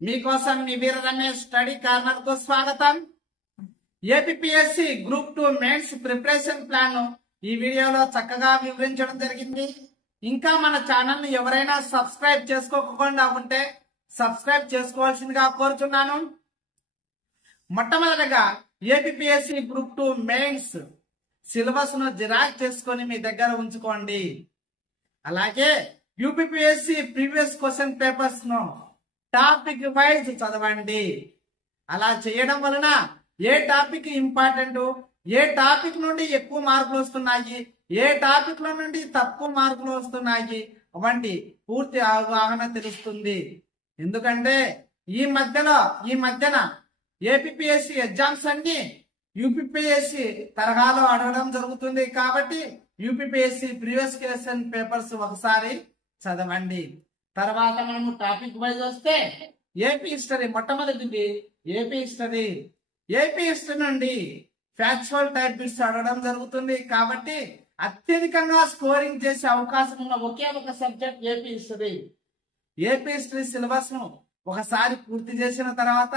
మీకోసం మీ వీర Ramesh study corner కు స్వాగతం. APSC group 2 mains preparation plan ఈ వీడియోలో చక్కగా వివరించడం జరిగింది. ఇంకా మన ఛానల్ ని ఎవరైనా సబ్స్క్రైబ్ చేసుకోకుండా ఉంటే సబ్స్క్రైబ్ చేసుకోవాల్సిందిగా కోరుతున్నాను. మొట్టమొదటిగా ఏపీఎస్సి గ్రూప్ 2 మెయిన్స్ సిలబస్ ను జిరాక్స్ చేసుకొని మీ దగ్గర ఉంచుకోండి. అలాగే యూపీఎస్సి ప్రీవియస్ క్వశ్చన్ పేపర్స్ ను టాపిక్ వైజ్ చదవండి. అలా చేయడం వలన ఏ టాపిక్ ఇంపార్టెంట్, ఏ టాపిక్ నుండి ఎక్కువ మార్కులు వస్తున్నాయి, ఏ టాపిక్ లో నుండి తక్కువ మార్కులు వస్తున్నాయి వంటి పూర్తి అవగాహన తెలుస్తుంది. ఎందుకంటే ఈ మధ్యన ఏపీఎస్సి ఎగ్జామ్స్ అన్ని యూపీఎస్సి తరహాలో అడగడం జరుగుతుంది. కాబట్టి యూపీఎస్సి ప్రీవియస్ క్వశ్చన్ పేపర్స్ ఒకసారి చదవండి. తర్వాత మనము టాపిక్ వైజ్ వస్తే ఏపీ హిస్టరీ మొట్టమొదటిది. ఏపీ హిస్టరీ నుండి ఫ్యాక్చువల్ టైప్ బిట్స్ అడగడం జరుగుతుంది. కాబట్టి అత్యధికంగా స్కోరింగ్ చేసే అవకాశం ఉన్న ఒకే ఒక సబ్జెక్ట్ ఏపీ హిస్టరీ సిలబస్ ను ఒకసారి పూర్తి చేసిన తర్వాత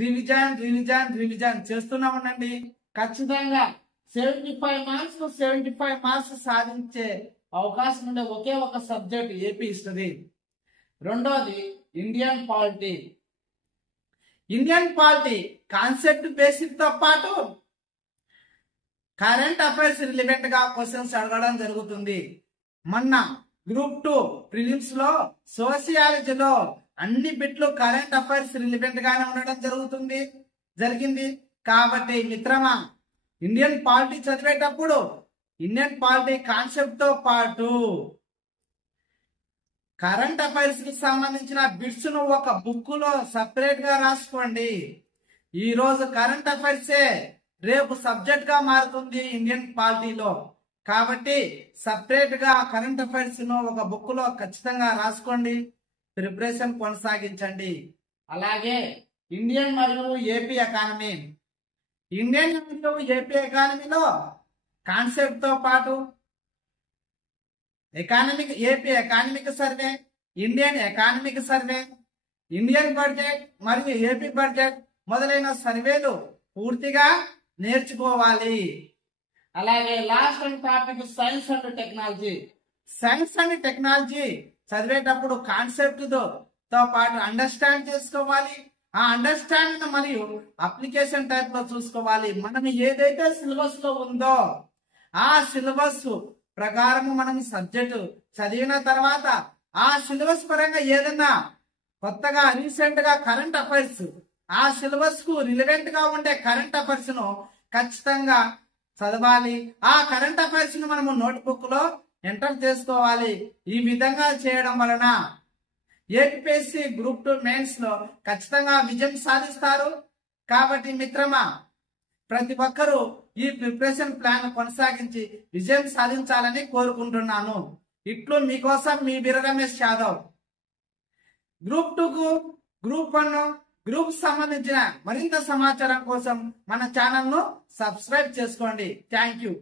రివిజన్ చేస్తూనే ఉండండి. ఖచ్చితంగా 75 మార్క్స్ సాధించే అవకాశం ఉండే ఒకే ఒక సబ్జెక్ట్ ఏపీ హిస్టరీ. రెండోది ఇండియన్ పాలిటీ కాన్సెప్ట్ బేసిక్ తో పాటు కరెంట్ అఫైర్స్ రిలివెంట్ గా క్వశ్చన్స్ అడగడం జరుగుతుంది. మొన్న గ్రూప్ 2 ప్రిలిమ్స్ లో సోషియాలజీలో అన్ని బిట్లు కరెంట్ అఫైర్స్ రిలివెంట్ గానే ఉండడం జరిగింది. కాబట్టి మిత్రమా, ఇండియన్ పాలిటీ చదివేటప్పుడు ఇండియన్ పాలిటీ కాన్సెప్ట్ తో పాటు కరెంట్ అఫైర్స్ కి సంబంధించిన బిట్స్ ను ఒక బుక్ లో సపరేట్ గా రాసుకోండి. ఈ రోజు కరెంట్ అఫైర్సే రేపు సబ్జెక్ట్ గా మారుతుంది ఇండియన్ పాలిటీలో. కాబట్టి సపరేట్ గా కరెంట్ అఫైర్స్ ను ఒక బుక్ లో ఖచ్చితంగా రాసుకోండి, ప్రిపరేషన్ కొనసాగించండి. అలాగే ఇండియన్ మరియు ఏపీ ఎకానమీలో కాన్సెప్ట్ తో పాటు AP economic survey, Indian economic survey, Indian budget మరియు ఏపీ బడ్జెట్ మొదలైన సర్వేలు పూర్తిగా నేర్చుకోవాలి. అలాగే last topic science and technology చదివేటప్పుడు కాన్సెప్ట్ తో పాటు అండర్స్టాండ్ చేసుకోవాలి. ఆ అండర్స్టాండింగ్ మరియు అప్లికేషన్ టైప్ లో చూసుకోవాలి. మనం ఏదైతే సిలబస్ లో ఉందో ఆ సిలబస్ ప్రకారం మనం సబ్జెక్టు చదివిన తర్వాత ఆ సిలబస్ పరంగా ఏదన్నా కొత్తగా రీసెంట్ గా కరెంట్ అఫైర్స్, ఆ సిలబస్ కు రిలవెంట్ గా ఉండే కరెంట్ అఫైర్స్ ను ఖచ్చితంగా చదవాలి. ఆ కరెంట్ అఫైర్స్ ను మనము నోట్బుక్ లో ఎంటర్ చేసుకోవాలి. ఈ విధంగా చేయడం వలన ఏపీఎస్సి గ్రూప్ 2 మెయిన్స్ లో ఖచ్చితంగా విజయం సాధిస్తారు. కాబట్టి మిత్రమా, ప్రతి ఒక్కరూ ఈ ప్రిపరేషన్ ప్లాన్ కొనసాగించి విజయం సాధించాలని కోరుకుంటున్నాను. ఇట్లు మీకోసం మీ వీర రమేష్ యాదవ్. గ్రూప్ 2 కు గ్రూప్ 1 గ్రూప్ సంబంధించిన మరింత సమాచారం కోసం మన ఛానల్ ను సబ్స్క్రైబ్ చేసుకోండి. Thank you.